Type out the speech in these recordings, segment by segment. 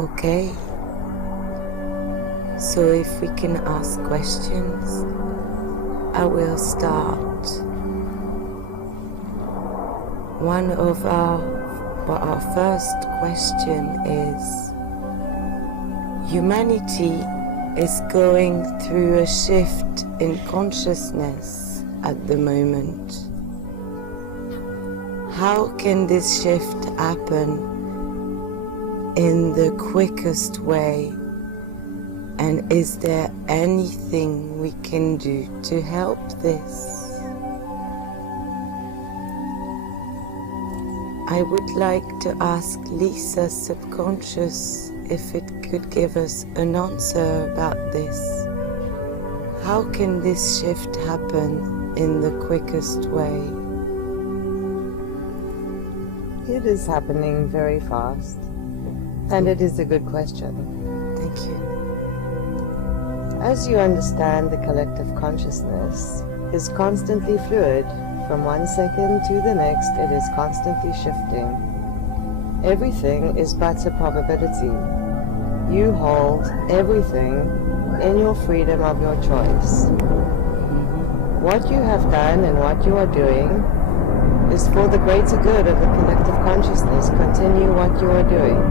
Okay, so if we can ask questions, I will start. Our first question is, humanity is going through a shift in consciousness at the moment. How can this shift happen in the quickest way? And is there anything we can do to help this? I would like to ask Lisa's subconscious if it could give us an answer about this. How can this shift happen in the quickest way? It is happening very fast, and it is a good question. Thank you. As you understand, the collective consciousness is constantly fluid. From one second to the next, it is constantly shifting. Everything is but a probability. You hold everything in your freedom of your choice. What you have done and what you are doing is for the greater good of the collective consciousness. Continue what you are doing,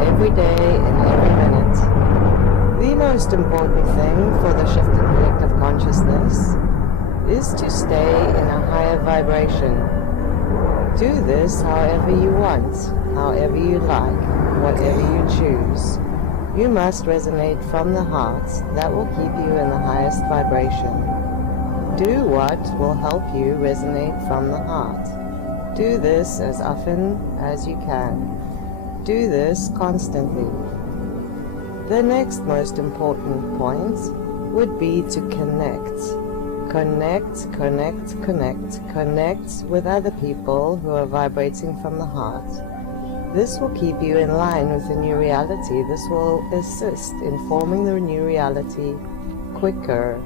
every day and every minute. The most important thing for the shift in collective consciousness is to stay in a higher vibration. Do this however you want, however you like, whatever you choose. You must resonate from the heart. That will keep you in the highest vibration. Do what will help you resonate from the heart. Do this as often as you can. Do this constantly. The next most important point would be to connect. Connect, connect, connect. Connect with other people who are vibrating from the heart. This will keep you in line with the new reality. This will assist in forming the new reality quicker.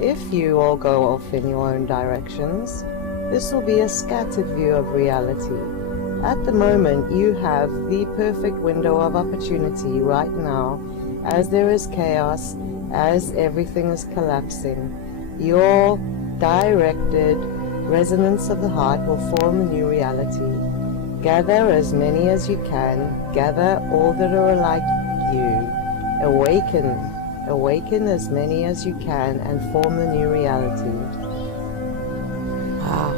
If you all go off in your own directions, this will be a scattered view of reality. At the moment, you have the perfect window of opportunity right now, as there is chaos, as everything is collapsing. Your directed resonance of the heart will form a new reality. Gather as many as you can. Gather all that are like you. Awaken as many as you can and form the new reality. Wow.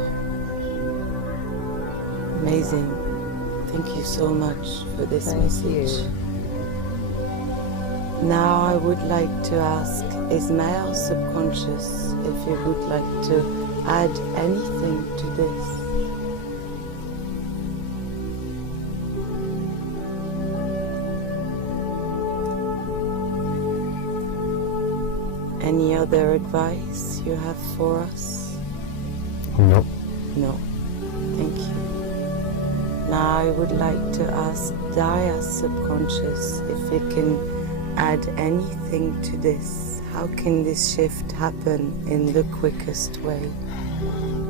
Amazing. Thank you so much for this message. Now I would like to ask Ismail subconscious if you would like to add anything to this. Any other advice you have for us? No. No. Thank you. Now I would like to ask Daya's subconscious if it can add anything to this. How can this shift happen in the quickest way?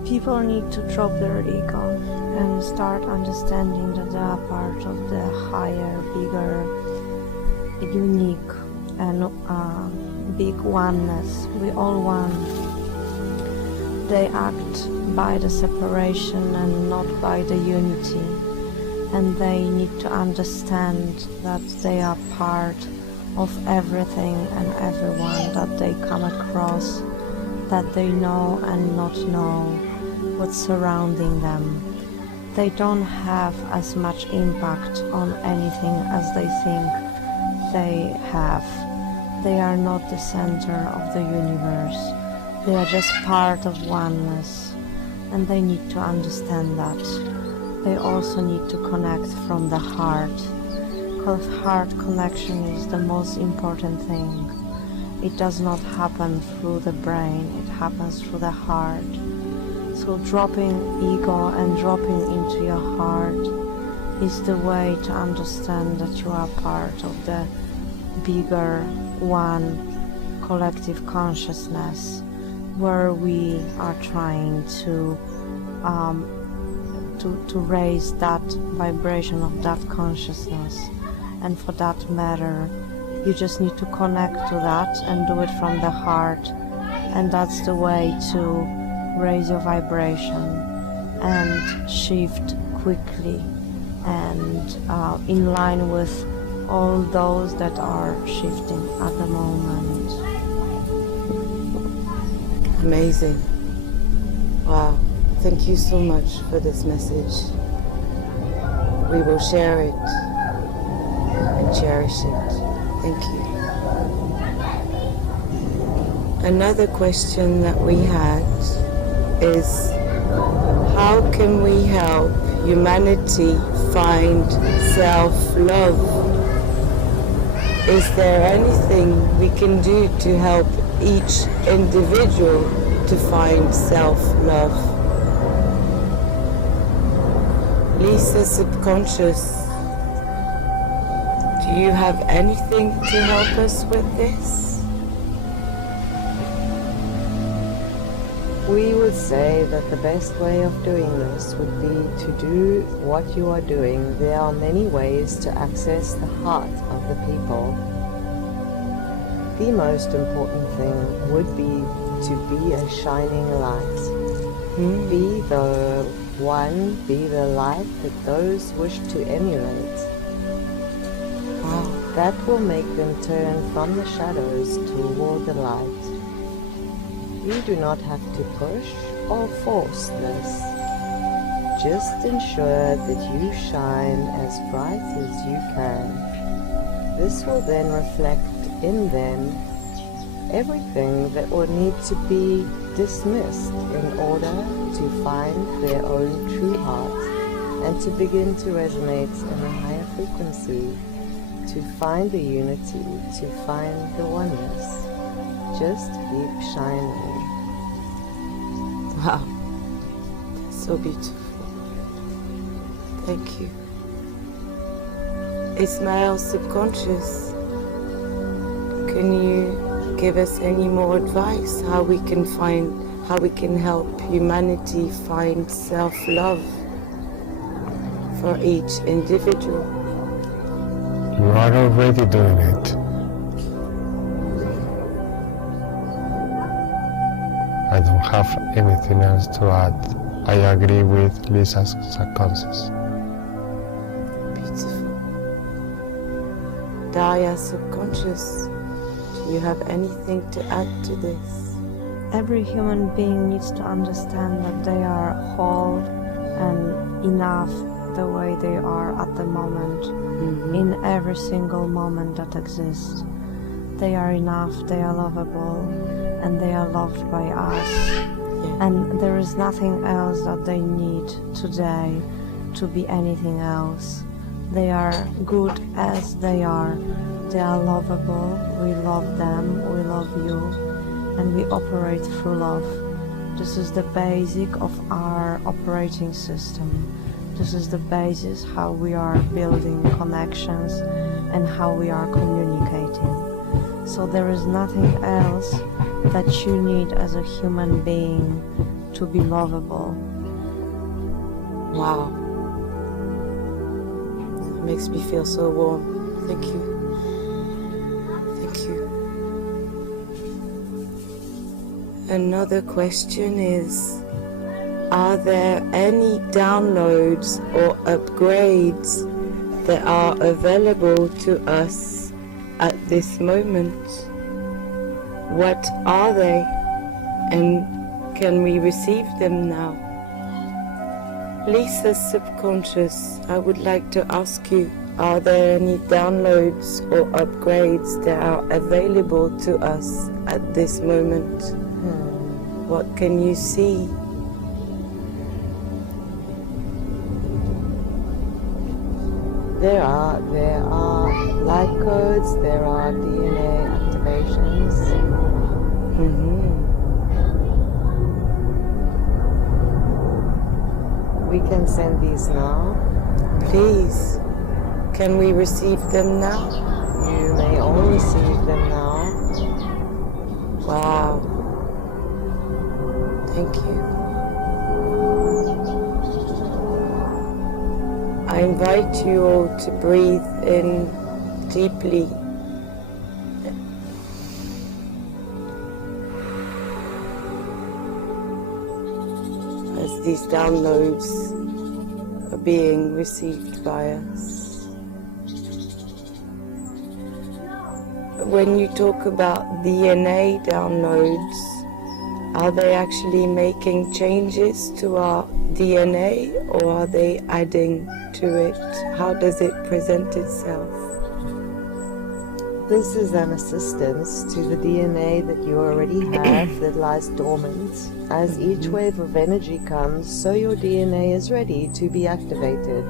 People need to drop their ego and start understanding that they are part of the higher, bigger, unique and big oneness. We all one. They act by the separation and not by the unity. And they need to understand that they are part of everything and everyone that they come across, that they know and not know what's surrounding them. They don't have as much impact on anything as they think they have. They are not the center of the universe. They are just part of oneness, and they need to understand that. They also need to connect from the heart, because heart connection is the most important thing. It does not happen through the brain, it happens through the heart. So dropping ego and dropping into your heart is the way to understand that you are part of the bigger one collective consciousness, where we are trying to raise that vibration of that consciousness and for that matter, you just need to connect to that and do it from the heart, and that's the way to raise your vibration and shift quickly and in line with all those that are shifting at the moment. Amazing. Wow. Thank you so much for this message. We will share it and cherish it. Thank you. Another question that we had is, how can we help humanity find self-love? Is there anything we can do to help each individual to find self-love? Lisa Subconscious, do you have anything to help us with this? We would say that the best way of doing this would be to do what you are doing. There are many ways to access the heart of the people. The most important thing would be to be a shining light. Be the one, be the light that those wish to emulate. Wow. That will make them turn from the shadows toward the light. You do not have to push or force this. Just ensure that you shine as bright as you can. This will then reflect in them everything that will need to be dismissed in order to find their own true heart and to begin to resonate in a higher frequency, to find the unity, to find the oneness. Just keep shining. Wow, so beautiful. Thank you. Ismail Subconscious, can you give us any more advice how we can help humanity find self-love for each individual? You are already doing it. I don't have anything else to add. I agree with Lisa's subconscious. Beautiful. Daya Subconscious, do you have anything to add to this? Every human being needs to understand that they are whole and enough the way they are at the moment, in every single moment that exists. They are enough, they are lovable, and they are loved by us. Yeah. And there is nothing else that they need today to be anything else. They are good as they are. They are lovable, we love them, we love you, and we operate through love. This is the basic of our operating system. This is the basis how we are building connections and how we are communicating. So there is nothing else that you need as a human being to be lovable. Wow. It makes me feel so warm. Thank you. Thank you. Another question is, are there any downloads or upgrades that are available to us at this moment? What are they, and can we receive them now? Lisa's Subconscious, I would like to ask you, are there any downloads or upgrades that are available to us at this moment? What can you see? There are light codes, there are DNA activations. We can send these now. Please, can we receive them now? You may all receive them now. Wow. Thank you. I invite you all to breathe in deeply. As these downloads are being received by us. When you talk about DNA downloads, are they actually making changes to our DNA, or are they adding to it? How does it present itself? This is an assistance to the DNA that you already have that lies dormant. As each wave of energy comes, so your DNA is ready to be activated.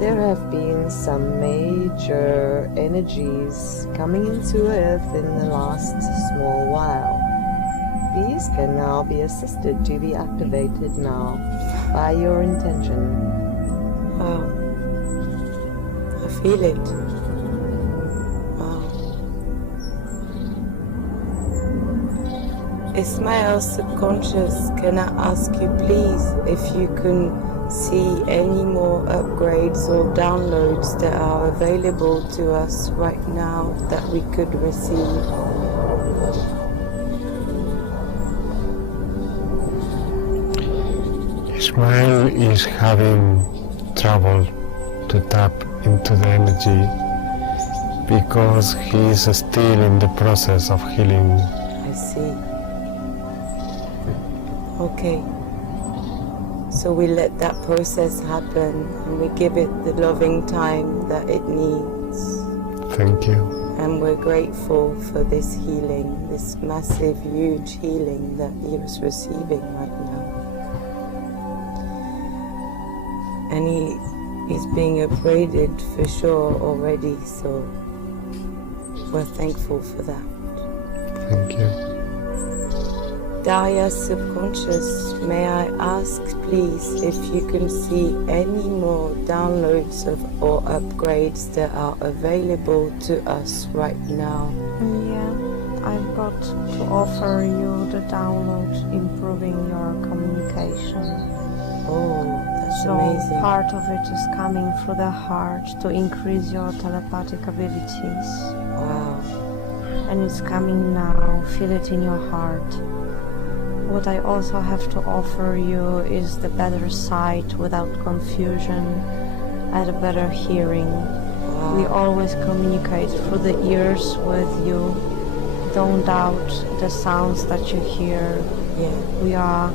There have been some major energies coming into Earth in the last small while. These can now be assisted to be activated now by your intention. Wow. I feel it. Wow. Ismail subconscious, can I ask you please if you can see any more upgrades or downloads that are available to us right now that we could receive? Ismail is having trouble to tap into the energy because he is still in the process of healing. I see. Okay. So we let that process happen and we give it the loving time that it needs. Thank you. And we're grateful for this healing, this massive, huge healing that he is receiving right now. And he's being upgraded for sure already, so we're thankful for that. Thank you. Daya subconscious, may I ask please if you can see any more downloads or upgrades that are available to us right now? Yeah, I've got to offer you the download improving your communication. Oh, that's So amazing. part of it is coming through the heart to increase your telepathic abilities. Wow. And it's coming now, feel it in your heart. What I also have to offer you is the better sight without confusion and a better hearing. Wow. We always communicate through the ears with you. Don't doubt the sounds that you hear. Yeah. We are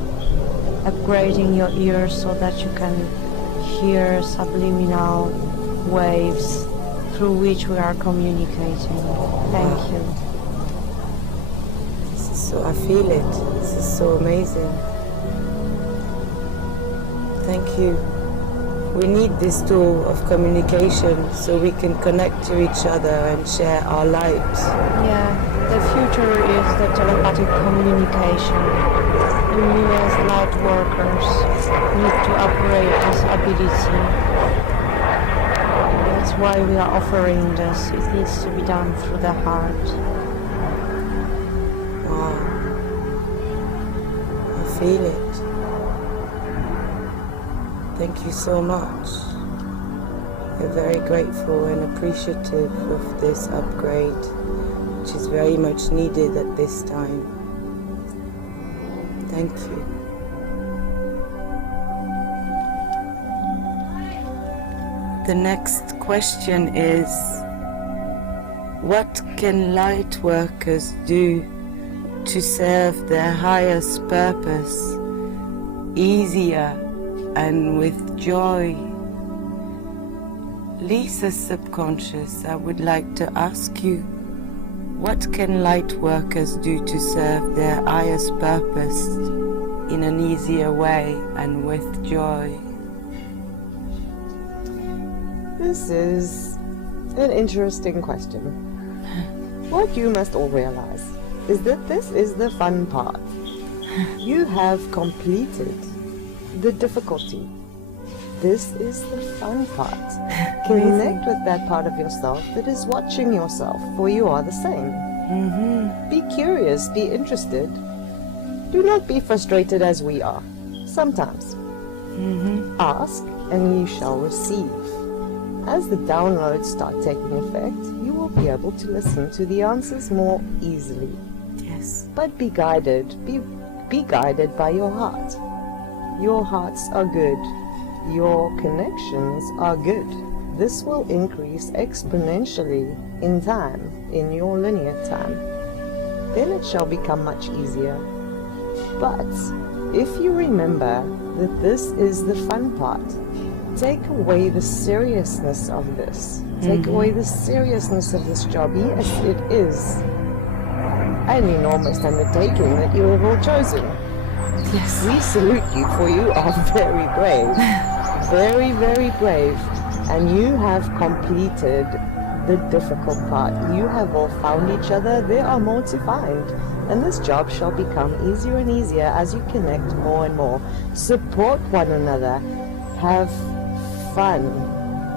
upgrading your ears so that you can hear subliminal waves through which we are communicating. Thank you. So I feel it. This is so amazing. Thank you. We need this tool of communication so we can connect to each other and share our light. Yeah, the future is the telepathic communication. And we as Lightworkers need to upgrade this ability. That's why we are offering this. It needs to be done through the heart. Wow. I feel it. Thank you so much. We're very grateful and appreciative of this upgrade, which is very much needed at this time. Thank you. The next question is, what can Lightworkers do to serve their highest purpose easier and with joy? Lisa Subconscious, I would like to ask you, what can Lightworkers do to serve their highest purpose in an easier way and with joy? This is an interesting question. What you must all realize is that this is the fun part. You have completed the difficulty. This is the fun part. Connect with that part of yourself that is watching yourself, for you are the same. Be curious, be interested. Do not be frustrated as we are. Sometimes. Ask and you shall receive. As the downloads start taking effect, you will be able to listen to the answers more easily. Yes. But be guided. Be guided by your heart. Your hearts are good. Your connections are good. This will increase exponentially in time, in your linear time. Then it shall become much easier. But if you remember that this is the fun part, take away the seriousness of this. Take away the seriousness of this job. Yes, it is an enormous undertaking that you have all chosen. Yes. We salute you, for you are very brave. Very, very brave. And you have completed the difficult part. You have all found each other. There are more to find. And this job shall become easier and easier as you connect more and more. Support one another. Have fun.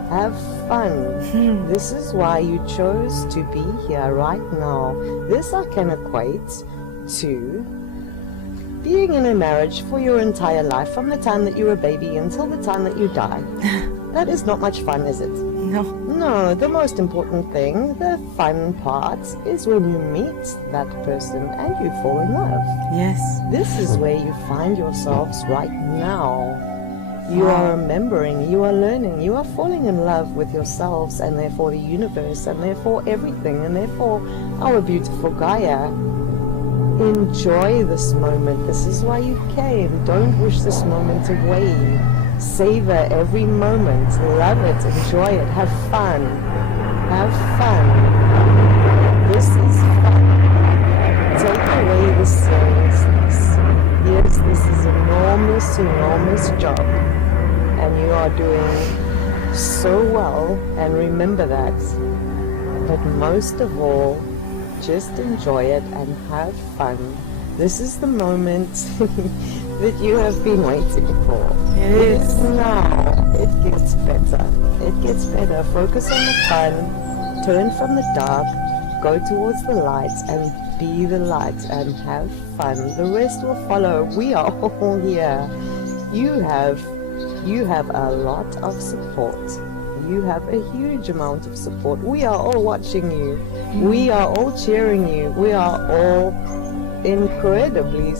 Have fun. This is why you chose to be here right now. This I can equate to being in a marriage for your entire life, from the time that you're a baby until the time that you die. That is not much fun, is it? No. No, the most important thing, the fun part, is when you meet that person and you fall in love. Yes. This is where you find yourselves right now. You are remembering, you are learning, you are falling in love with yourselves, and therefore the universe, and therefore everything, and therefore our beautiful Gaia. Enjoy this moment. This is why you came. Don't wish this moment away. Savor every moment. Love it. Enjoy it. Have fun. Have fun. This is fun. Take away the seriousness. Yes, this is an enormous, enormous job. And you are doing so well. And remember that. But most of all, just enjoy it and have fun. This is the moment that you have been waiting for. It is. Now. It gets better. It gets better. Focus on the fun. Turn from the dark. Go towards the light and be the light and have fun. The rest will follow. We are all here. You have a lot of support. You have a huge amount of support. We are all watching you. We are all cheering you. We are all incredibly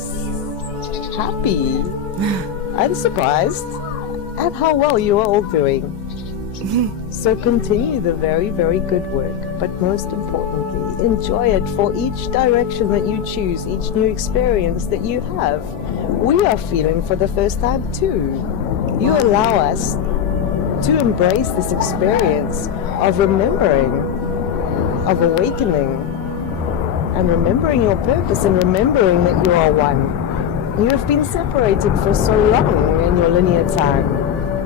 happy and surprised at how well you are all doing. So continue the very, very good work. But most importantly, enjoy it for each direction that you choose, each new experience that you have. We are feeling for the first time too. You allow us to embrace this experience of remembering, of awakening, and remembering your purpose and remembering that you are one. You have been separated for so long in your linear time,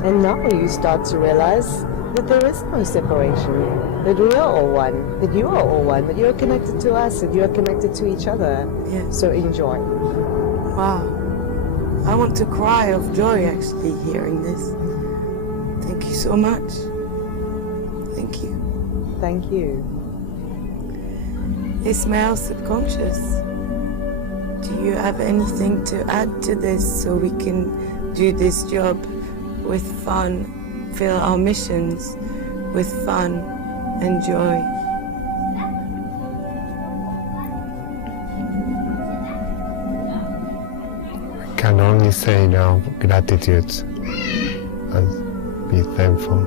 and now you start to realize that there is no separation, that we are all one, that you are all one, that you are connected to us, that you are connected to each other. Yes. So enjoy. Wow. I want to cry of joy actually hearing this. Thank you so much. Thank you. Thank you. Ismail Subconscious, do you have anything to add to this so we can do this job with fun, fill our missions with fun and joy? I can only say now gratitude and be thankful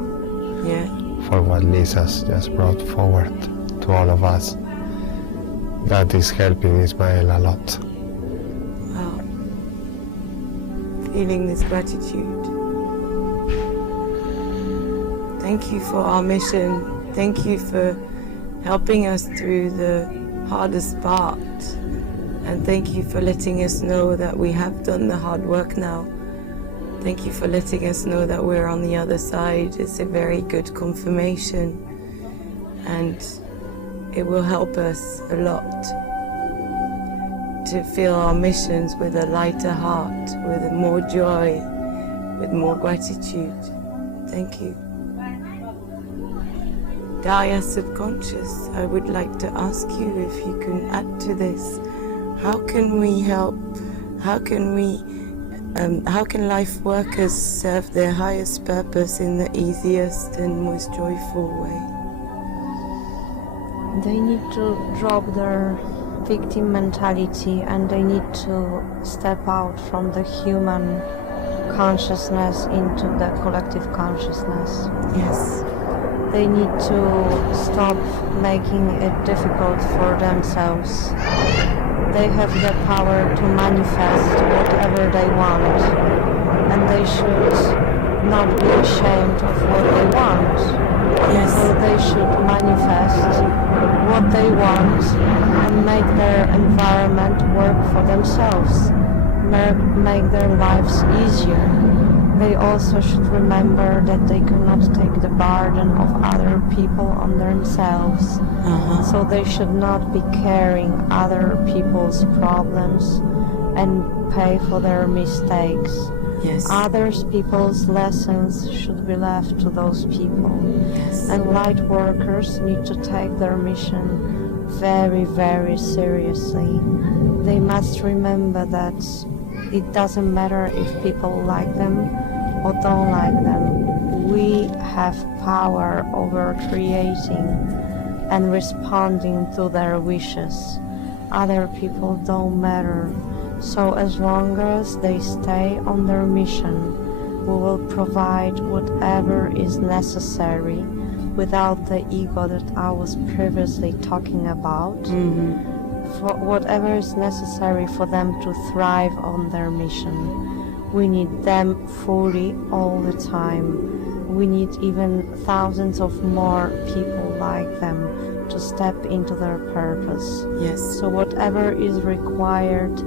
for what Lisa's just brought forward to all of us. That is helping Ismail a lot. Wow. Feeling this gratitude. Thank you for our mission. Thank you for helping us through the hardest part. And thank you for letting us know that we have done the hard work now. Thank you for letting us know that we're on the other side. It's a very good confirmation, and it will help us a lot to feel our missions with a lighter heart, with more joy, with more gratitude. Thank you. Gaia Subconscious, I would like to ask you if you can add to this. How can we help? How can we how can life workers serve their highest purpose in the easiest and most joyful way? They need to drop their victim mentality, and they need to step out from the human consciousness into the collective consciousness. Yes. They need to stop making it difficult for themselves. They have the power to manifest whatever they want, and they should not be ashamed of what they want. Yes. So they should manifest what they want and make their environment work for themselves, make their lives easier. They also should remember that they cannot take the burden of other people on themselves. So they should not be carrying other people's problems and pay for their mistakes. Yes. Others people's lessons should be left to those people. Yes. And light workers need to take their mission very, very seriously. They must remember that it doesn't matter if people like them or don't like them. We have power over creating and responding to their wishes. Other people don't matter. So as long as they stay on their mission, we will provide whatever is necessary without the ego that I was previously talking about. For whatever is necessary for them to thrive on their mission. We need them fully all the time. We need even thousands of more people like them to step into their purpose. Yes. So whatever is required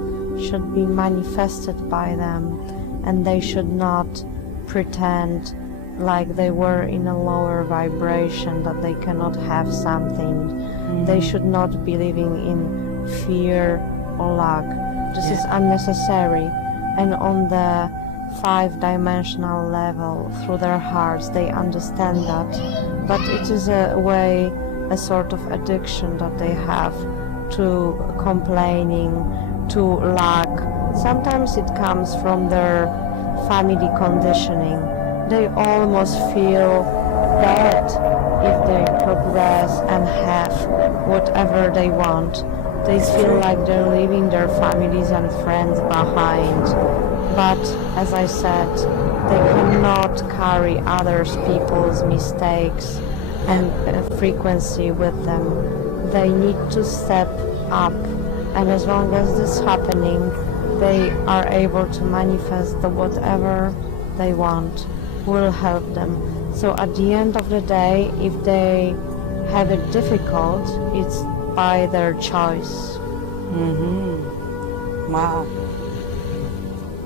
should be manifested by them, and they should not pretend like they were in a lower vibration, that they cannot have something. They should not be living in fear or lack. This is unnecessary. And on the 5-dimensional level, through their hearts, they understand that. But it is a sort of addiction that they have to complaining, to lack. Sometimes it comes from their family conditioning. They almost feel bad if they progress and have whatever they want. They feel like they're leaving their families and friends behind. But as I said, they cannot carry others people's mistakes and frequency with them. They need to step up, and as long as this is happening, they are able to manifest the whatever they want will help them. So at the end of the day, if they have it difficult, it's by their choice. Wow.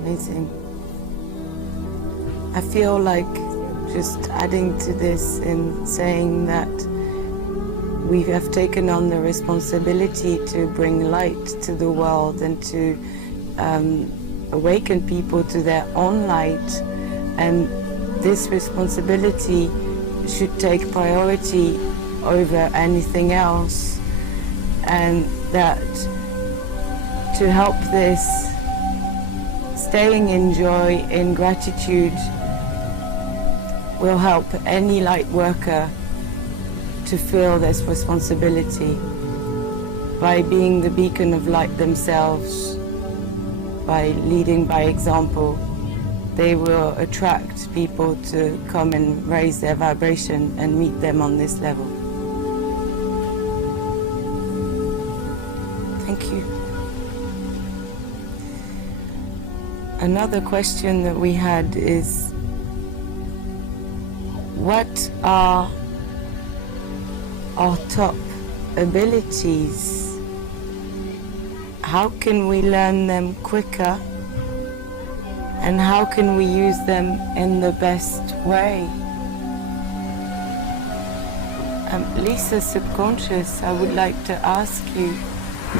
Amazing. I feel like just adding to this and saying that we have taken on the responsibility to bring light to the world and to awaken people to their own light, and this responsibility should take priority over anything else, and that to help this, staying in joy, in gratitude, will help any light worker to feel this responsibility by being the beacon of light themselves, by leading by example. They will attract people to come and raise their vibration and meet them on this level. Thank you. Another question that we had is, what are our top abilities? How can we learn them quicker? And how can we use them in the best way? Lisa Subconscious, I would like to ask you,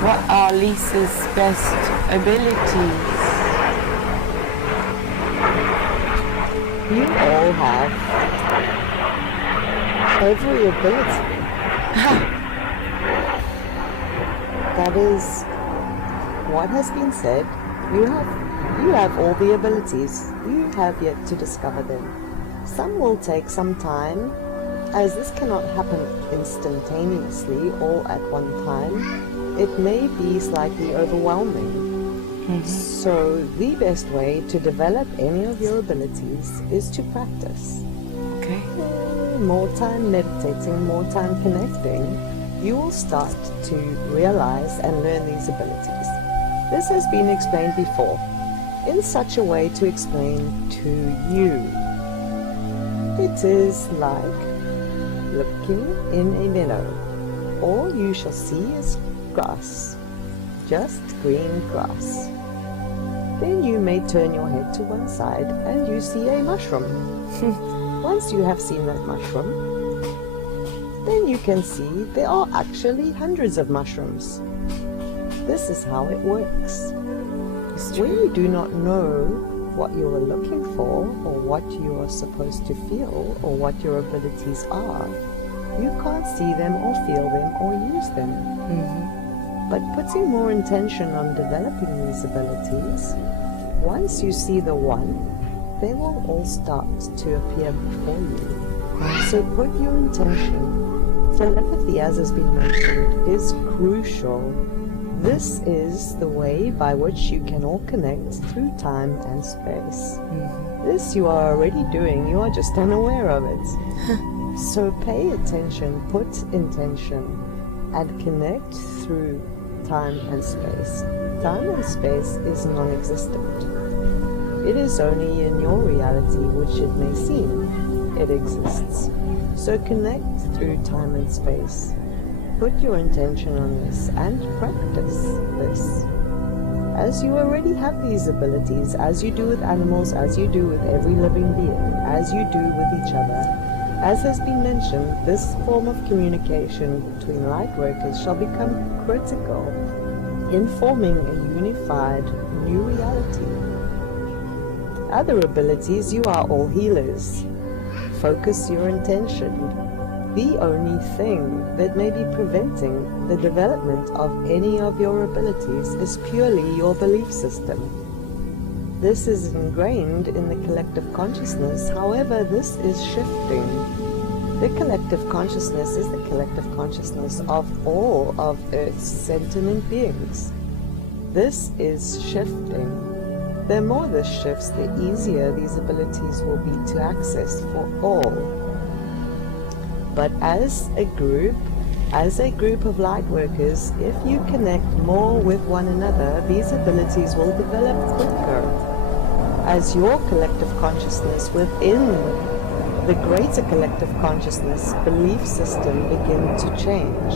what are Lisa's best abilities? You all have every ability. That is what has been said. You have You have all the abilities. You have yet to discover them. Some will take some time, as this cannot happen instantaneously or at one time. It may be slightly overwhelming. So the best way to develop any of your abilities is to practice. Okay. More time meditating, more time connecting, you will start to realize and learn these abilities. This has been explained before in such a way to explain to you. It is like looking in a meadow. All you shall see is grass, just green grass. Then you may turn your head to one side and you see a mushroom. Once you have seen that mushroom, then you can see there are actually hundreds of mushrooms. This is how it works. When you do not know what you are looking for, or what you are supposed to feel, or what your abilities are, you can't see them or feel them or use them. But putting more intention on developing these abilities, once you see the one, they will all start to appear before you. So put your intention. Telepathy, as has been mentioned, is crucial. This is the way by which you can all connect through time and space. This you are already doing, you are just unaware of it. So pay attention, put intention, and connect through time and space. Time and space is non-existent. It is only in your reality which it may seem it exists. So connect through time and space. Put your intention on this and practice this. As you already have these abilities, as you do with animals, as you do with every living being, as you do with each other, as has been mentioned, this form of communication between Lightworkers shall become critical in forming a unified new reality. Other abilities, you are all healers. Focus your intention. The only thing that may be preventing the development of any of your abilities is purely your belief system. This is ingrained in the collective consciousness, however, this is shifting. The collective consciousness is the collective consciousness of all of Earth's sentient beings. This is shifting. The more this shifts, the easier these abilities will be to access for all. But as a group of Lightworkers, if you connect more with one another, these abilities will develop quicker. As your collective consciousness within the greater collective consciousness belief system begin to change.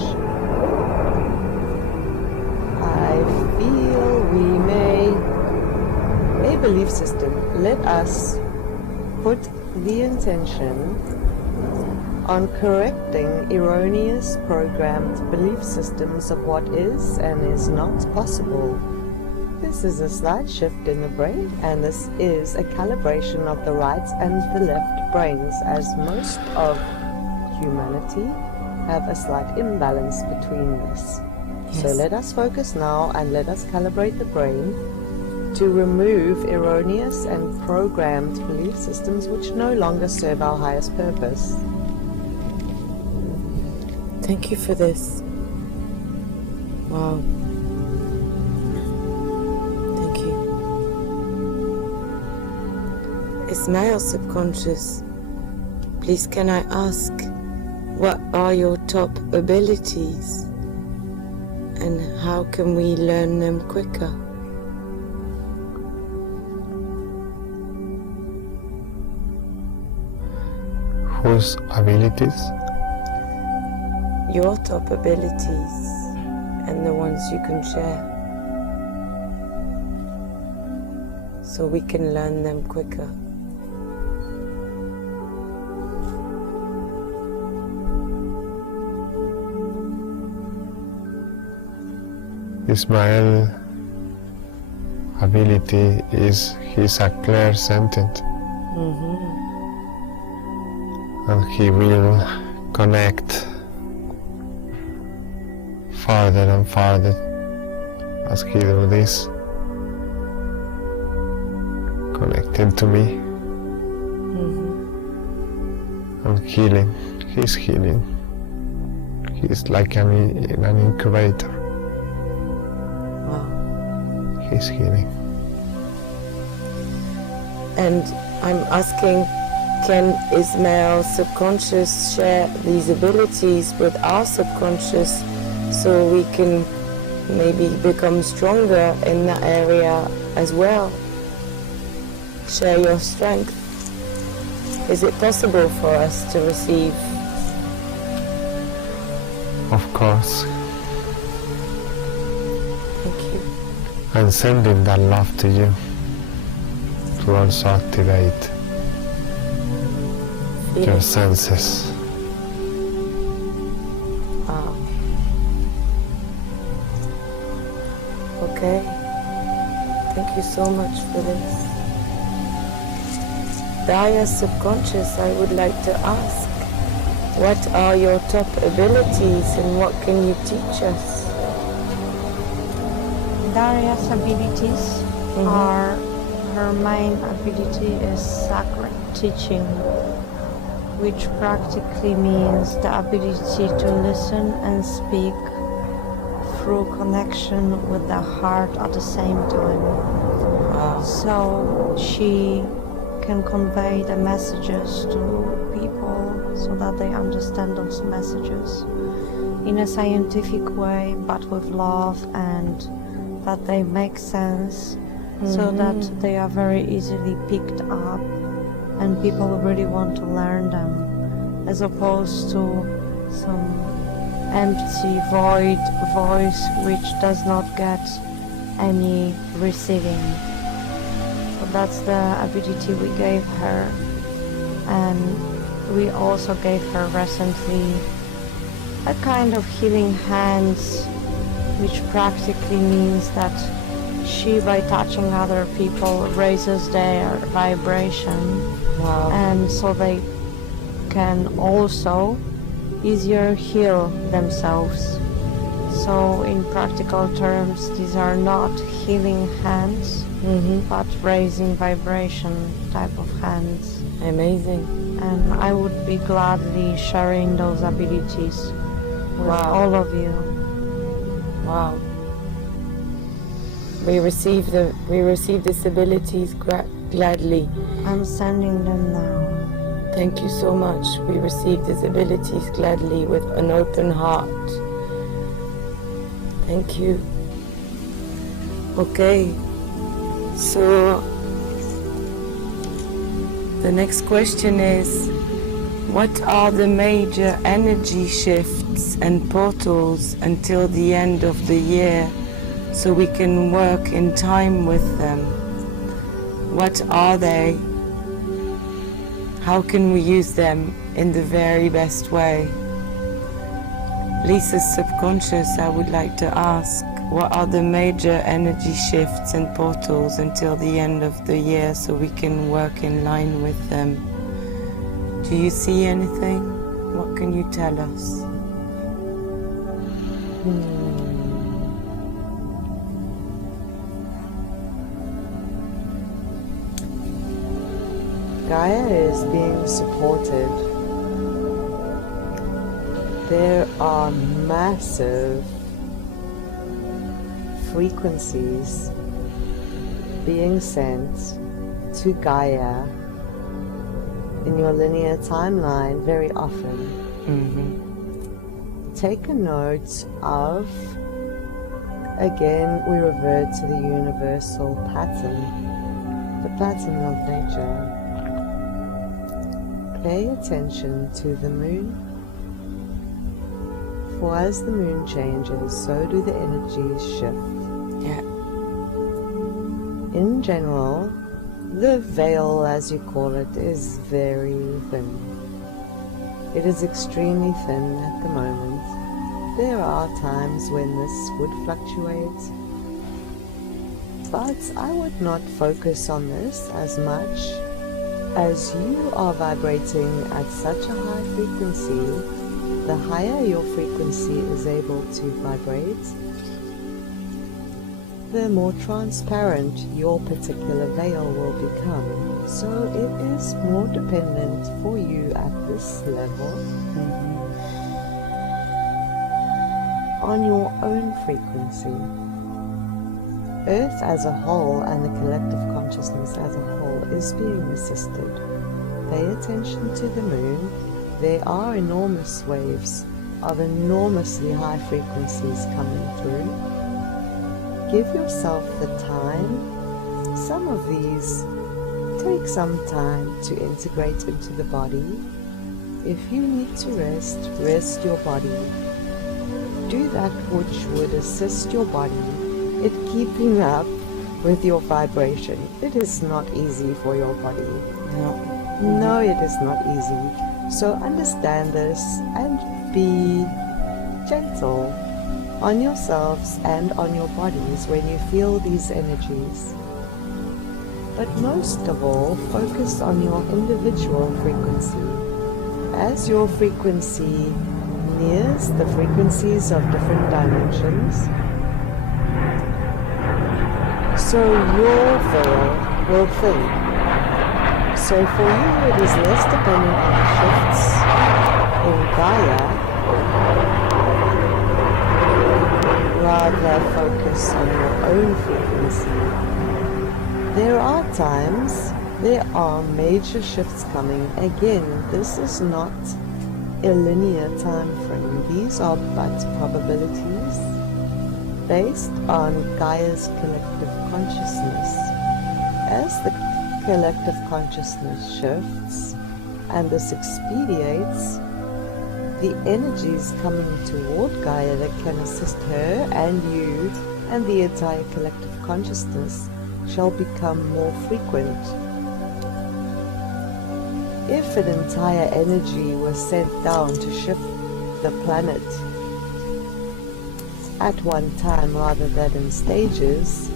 I feel we may, a belief system, let us put the intention on correcting erroneous programmed belief systems of what is and is not possible. This is a slight shift in the brain, and this is a calibration of the right and the left brains, as most of humanity have a slight imbalance between this. Yes. So let us focus now and let us calibrate the brain to remove erroneous and programmed belief systems which no longer serve our highest purpose. Thank you for this. Wow. Thank you. Ismail subconscious, please can I ask, what are your top abilities and how can we learn them quicker? Whose abilities? Your top abilities and the ones you can share, so we can learn them quicker. Ismael's ability is he's a clairsentient, and he will connect farther and farther as he do this. connecting to me. I'm healing. He's healing. He's like in an incubator. Wow. He's healing. And I'm asking, can Ismail's subconscious share these abilities with our subconscious so we can maybe become stronger in that area as well? Share your strength. Is it possible for us to receive? Of course. Thank you. I'm sending that love to you to also activate your senses. Wow. Okay. Thank you so much for this. Gaia subconscious, I would like to ask, what are your top abilities and what can you teach us? Daria's abilities are, her main ability is sacred teaching, which practically means the ability to listen and speak through connection with the heart at the same time. Wow. So she can convey the messages to people so that they understand those messages in a scientific way, but with love, and that they make sense, so that they are very easily picked up and people really want to learn them, as opposed to some empty void voice which does not get any receiving. So that's the ability we gave her, and we also gave her recently a kind of healing hands, which practically means that she, by touching other people, raises their vibration. Wow. And so they can also easier heal themselves. So in practical terms, these are not healing hands, but raising vibration type of hands. Amazing. And I would be gladly sharing those abilities with all of you. Wow. We receive these abilities gladly. I'm sending them now. Thank you so much. We receive these abilities gladly with an open heart. Thank you. Okay. So the next question is, what are the major energy shifts and portals until the end of the year so we can work in time with them? What are they? How can we use them in the very best way? Lisa's subconscious, I would like to ask, what are the major energy shifts and portals until the end of the year so we can work in line with them? Do you see anything? What can you tell us? Gaia is being supported. There are massive frequencies being sent to Gaia in your linear timeline very often. Take a note of, again, we revert to the universal pattern, the pattern of nature. Pay attention to the moon, for as the moon changes, so do the energies shift. Yeah. In general, the veil, as you call it, is very thin. It is extremely thin at the moment. There are times when this would fluctuate, but I would not focus on this as much, as you are vibrating at such a high frequency. The higher your frequency is able to vibrate, the more transparent your particular veil will become. So it is more dependent for you at this level on your own frequency. Earth as a whole and the collective consciousness as a whole is being assisted. Pay attention to the moon. There are enormous waves of enormously high frequencies coming through. Give yourself the time. Some of these take some time to integrate into the body. If you need to rest, rest your body. Do that which would assist your body in keeping up with your vibration. It is not easy for your body. No, it is not easy. So understand this and be gentle on yourselves and on your bodies when you feel these energies. But most of all, focus on your individual frequency. As your frequency nears the frequencies of different dimensions, so your veil will thin. So for you it is less dependent on the shifts in Gaia, rather focus on your own frequency. There are times, there are major shifts coming. Again, this is not a linear time frame. These are but probabilities based on Gaia's collective consciousness. As the collective consciousness shifts and this expediates, the energies coming toward Gaia that can assist her and you and the entire collective consciousness shall become more frequent. If an entire energy was sent down to shift the planet at one time rather than in stages,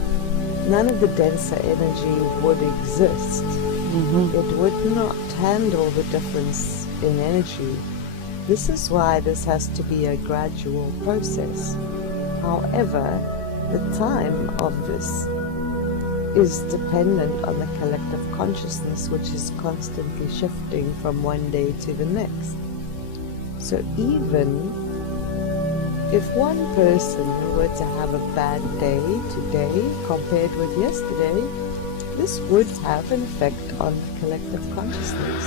none of the denser energy would exist. It would not handle the difference in energy. This is why this has to be a gradual process. However, the time of this is dependent on the collective consciousness, which is constantly shifting from one day to the next. So even if one person were to have a bad day today compared with yesterday, this would have an effect on the collective consciousness.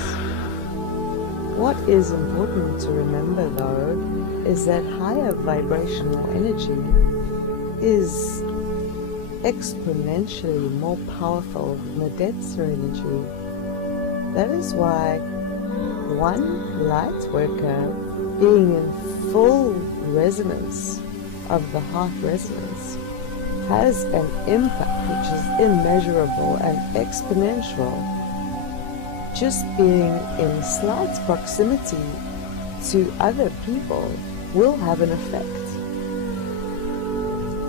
What is important to remember though is that higher vibrational energy is exponentially more powerful than the denser energy. That is why one light worker being in full resonance of the heart resonance has an impact which is immeasurable and exponential. Just being in slight proximity to other people will have an effect.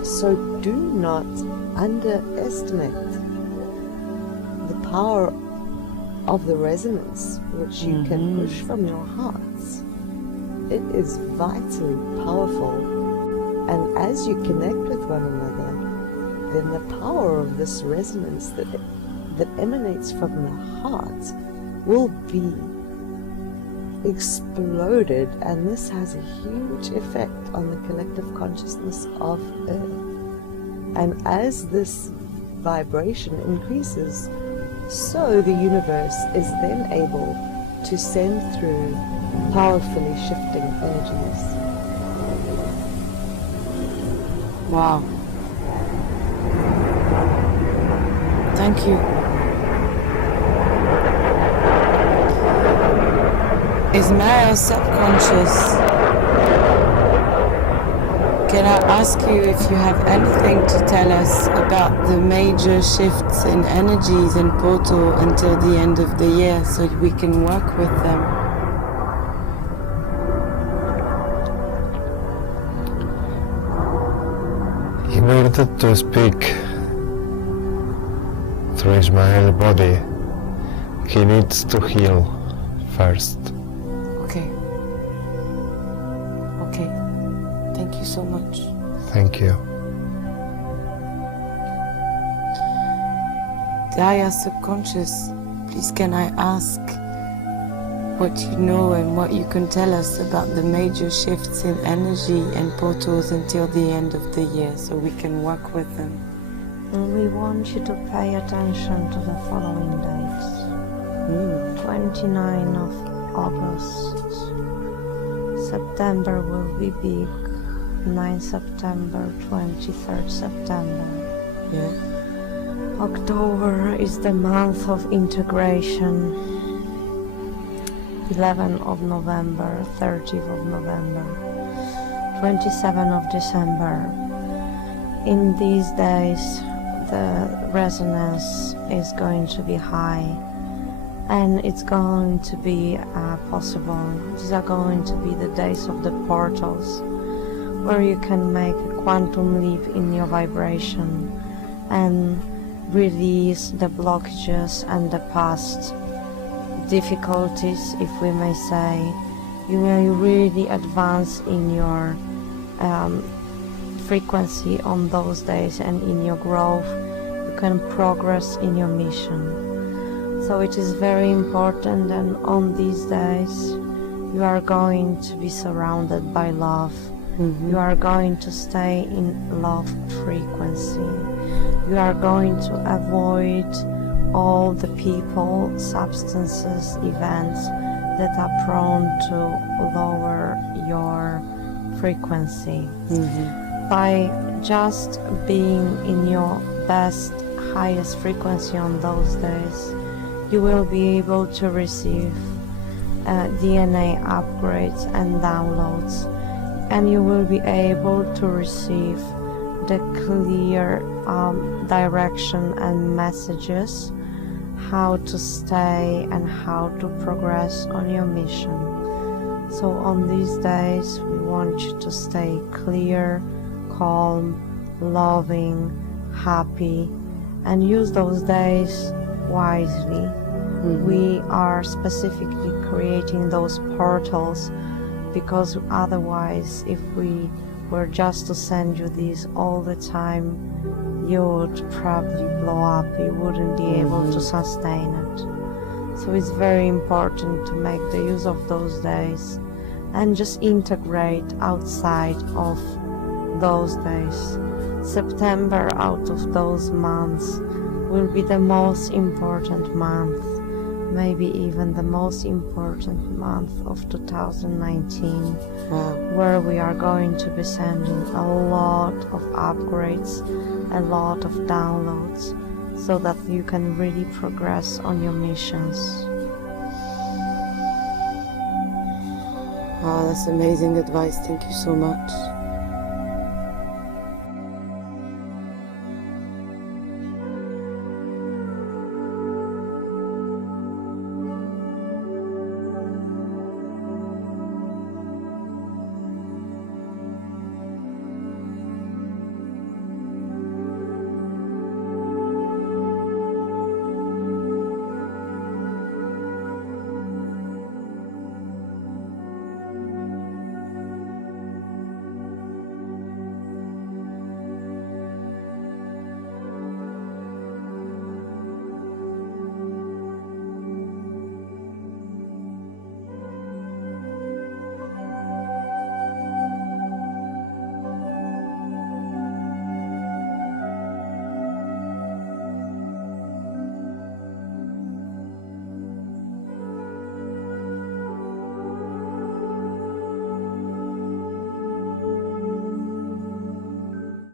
So do not underestimate the power of the resonance which you can push from your hearts. It is vitally powerful, and as you connect with one another, then the power of this resonance that emanates from the heart will be exploded, and this has a huge effect on the collective consciousness of Earth. And as this vibration increases, so the universe is then able to send through powerfully shifting energies. Wow. Thank you. Is Maya subconscious? Can I ask you if you have anything to tell us about the major shifts in energies in Portal until the end of the year so we can work with them? In order to speak through Ismail's body, he needs to heal first. Okay. Okay. Thank you so much. Thank you. Gaia subconscious, please can I ask what you know and what you can tell us about the major shifts in energy and portals until the end of the year, so we can work with them? We want you to pay attention to the following dates. 29 of August. September will be big. 9 September, 23rd September. Yeah. October is the month of integration. 11 of November, 30th of November, 27th of December. In these days, the resonance is going to be high, and it's going to be possible. These are going to be the days of the portals, where you can make a quantum leap in your vibration and release the blockages and the past difficulties, if we may say. You may really advance in your frequency on those days, and in your growth you can progress in your mission. So it is very important, and on these days you are going to be surrounded by love. You are going to stay in love frequency. You are going to avoid all the people, substances, events that are prone to lower your frequency. By just being in your best, highest frequency on those days, you will be able to receive DNA upgrades and downloads, and you will be able to receive the clear direction and messages how to stay and how to progress on your mission. So on these days we want you to stay clear, calm, loving, happy, and use those days wisely. We are specifically creating those portals because otherwise, if we were just to send you these all the time, you would probably blow up. You wouldn't be able to sustain it. So it's very important to make the use of those days and just integrate outside of those days. September, out of those months, will be the most important month, maybe even the most important month of 2019, where we are going to be sending a lot of upgrades, a lot of downloads, so that you can really progress on your missions. Wow, that's amazing advice. Thank you so much.